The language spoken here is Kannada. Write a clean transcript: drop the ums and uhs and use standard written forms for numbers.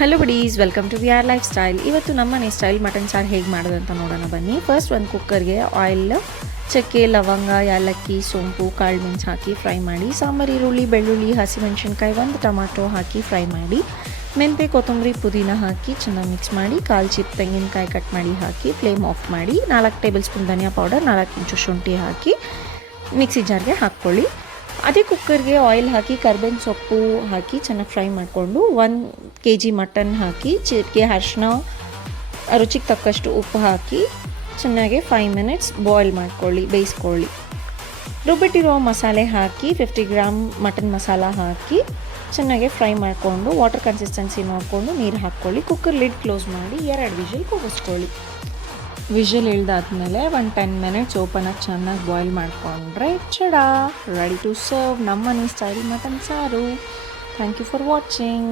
Hello buddies, welcome to V R lifestyle. ಇವತ್ತು ನಮ್ಮನೆ ಸ್ಟೈಲ್ ಮಟನ್ ಸಾರು ಹೇಗೆ ಮಾಡೋದು ಅಂತ ನೋಡೋಣ ಬನ್ನಿ. ಫಸ್ಟ್ ಒಂದು ಕುಕ್ಕರ್ಗೆ ಆಯಿಲ್, ಚಕ್ಕೆ, ಲವಂಗ, ಏಲಕ್ಕಿ, ಸೋಂಪು, ಕಾಳು ಮೆಣಸು ಹಾಕಿ ಫ್ರೈ ಮಾಡಿ. ಸಾಂಬಾರು ಈರುಳ್ಳಿ, ಬೆಳ್ಳುಳ್ಳಿ, ಹಸಿಮೆಣಸಿನ್ಕಾಯಿ, ಒಂದು ಟೊಮಾಟೊ ಹಾಕಿ ಫ್ರೈ ಮಾಡಿ. ಮೆಂತೆ, ಕೊತ್ತಂಬರಿ, ಪುದೀನ ಹಾಕಿ ಚೆನ್ನಾಗಿ ಮಿಕ್ಸ್ ಮಾಡಿ. ಕಾಲು ಚಿಪ್ ತೆಂಗಿನಕಾಯಿ ಕಟ್ ಮಾಡಿ ಹಾಕಿ ಫ್ಲೇಮ್ ಆಫ್ ಮಾಡಿ. 4 ಟೇಬಲ್ ಸ್ಪೂನ್ ಧನಿಯಾ ಪೌಡರ್, 4 ಇಂಚು ಶುಂಠಿ ಹಾಕಿ ಮಿಕ್ಸಿ ಜಾರ್ಗೆ ಹಾಕ್ಕೊಳ್ಳಿ. ಅದೇ ಕುಕ್ಕರ್ಗೆ ಆಯಿಲ್ ಹಾಕಿ ಕರ್ಬೇವಿನ ಸೊಪ್ಪು ಹಾಕಿ ಚೆನ್ನಾಗಿ ಫ್ರೈ ಮಾಡಿಕೊಂಡು 1 kg ಮಟನ್ ಹಾಕಿ ಚಿಟಿಕೆ ಅರಿಶಿನ, ರುಚಿಗೆ ತಕ್ಕಷ್ಟು ಉಪ್ಪು ಹಾಕಿ ಚೆನ್ನಾಗಿ 5 ಮಿನಿಟ್ಸ್ ಬಾಯ್ಲ್ ಮಾಡ್ಕೊಳ್ಳಿ, ಬೇಯಿಸ್ಕೊಳ್ಳಿ. ರುಬ್ಬಿಟ್ಟಿರೋ ಮಸಾಲೆ ಹಾಕಿ 50 ಗ್ರಾಮ್ ಮಟನ್ ಮಸಾಲ ಹಾಕಿ ಚೆನ್ನಾಗಿ ಫ್ರೈ ಮಾಡಿಕೊಂಡು ವಾಟರ್ ಕನ್ಸಿಸ್ಟೆನ್ಸಿ ನೋಡಿಕೊಂಡು ನೀರು ಹಾಕ್ಕೊಳ್ಳಿ. ಕುಕ್ಕರ್ ಲಿಡ್ ಕ್ಲೋಸ್ ಮಾಡಿ 2 ವಿಷಲ್ ಕೂಗಿಸ್ಕೊಳ್ಳಿ. ವಿಷಲ್ ಇಳ್ದಾದ್ಮೇಲೆ 10 ಮಿನಿಟ್ಸ್ ಓಪನಾಗಿ ಚೆನ್ನಾಗಿ ಬಾಯ್ಲ್ ಮಾಡಿಕೊಂಡ್ರೆ ಚಡಾ ರೆಡಿ ಟು ಸರ್ವ್ ನಮ್ಮನೆ ಸ್ಟೈಲ್ ಮಟನ್ ಸಾರು. Thank you for watching.